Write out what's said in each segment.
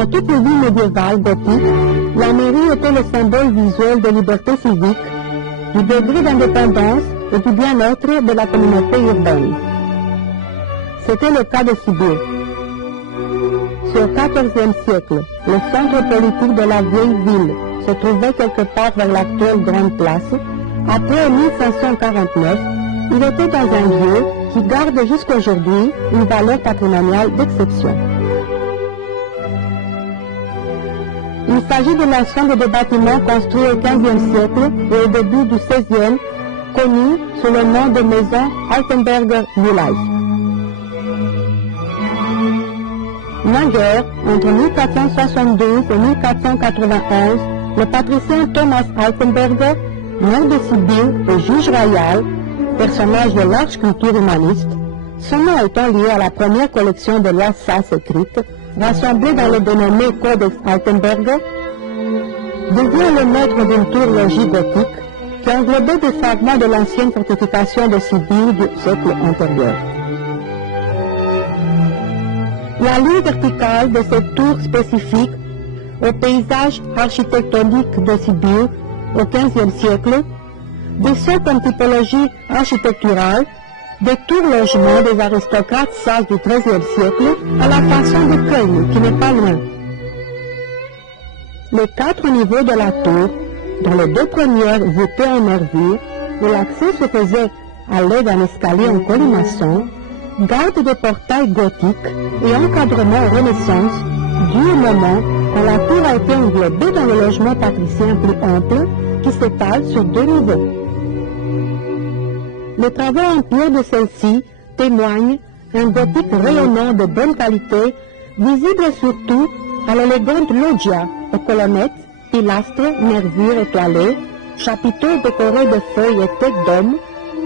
Dans toutes les villes médiévales gothiques, la mairie était le symbole visuel de liberté civique, du degré d'indépendance et du bien-être de la communauté urbaine. C'était le cas de Sibiu. Sur le XIVe siècle, le centre politique de la vieille ville se trouvait quelque part vers l'actuelle Grande Place. Après 1549, il était dans un lieu qui garde jusqu'aujourd'hui une valeur patrimoniale d'exception. Il s'agit de l'ensemble des bâtiments construits au XVe siècle et au début du XVIe, connus sous le nom de maison Altenberger Village. Naguère, entre 1472 et 1491, le patricien Thomas Altenberger, maire de Sibiu et juge royal, personnage de large culture humaniste, son nom étant lié à la première collection de lois sasses écrites, rassemblées dans le dénommé Codex Altenberger, devient le maître d'une tour-logis gothique qui englobait des fragments de l'ancienne fortification de Sibiu du siècle antérieur. La ligne verticale de cette tour spécifique au paysage architectonique de Sibiu au XVe siècle décèle comme typologie architecturale des tours-logements des aristocrates sages du XIIIe siècle à la façon de Köln, qui n'est pas loin. Les 4 niveaux de la tour, dont les 2 premières voûtées en nervure, où l'accès se faisait à l'aide d'un escalier en colimaçon, gardent des portails gothiques et encadrements Renaissance du moment quand la tour a été englobée dans le logement patricien plus ample qui s'étale sur 2 niveaux. Les travaux en pierre de celle-ci témoignent un gothique rayonnant de bonne qualité, visible surtout à l'élégante loggia aux colonnettes, pilastres, nervures étoilées, chapiteaux décorés de feuilles et têtes d'hommes.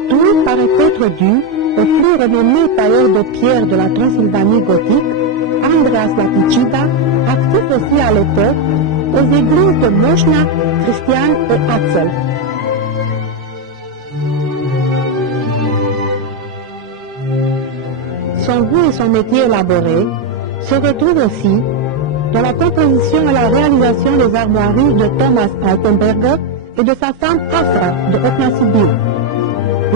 Tout paraît être dû au plus renommé tailleur de pierre de la Transylvanie gothique, Andreas Lapicita, actif aussi à l'époque aux églises de Moschna, Christian et Axel. Son goût et son métier élaboré se retrouvent aussi dans la composition et la réalisation des armoiries de Thomas Altenberger et de sa femme Afra de Haute-Sibiu,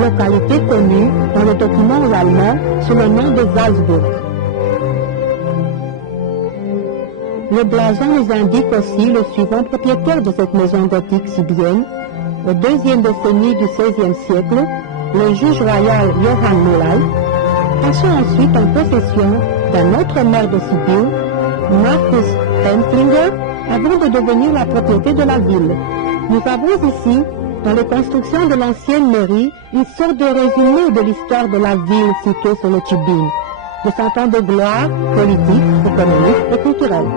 localité connue dans les documents allemands sous le nom de Salzburg. Le blason nous indique aussi le suivant propriétaire de cette maison gothique sibienne, au 2e décennie du XVIe siècle, le juge royal Johann Mulay, passant ensuite en possession d'un autre maire de Sibiu, Marcus Henslinger, avant de devenir la propriété de la ville. Nous avons ici, dans les constructions de l'ancienne mairie, une sorte de résumé de l'histoire de la ville située sur le Tchibine, de son temps de gloire politique, économique et culturelle.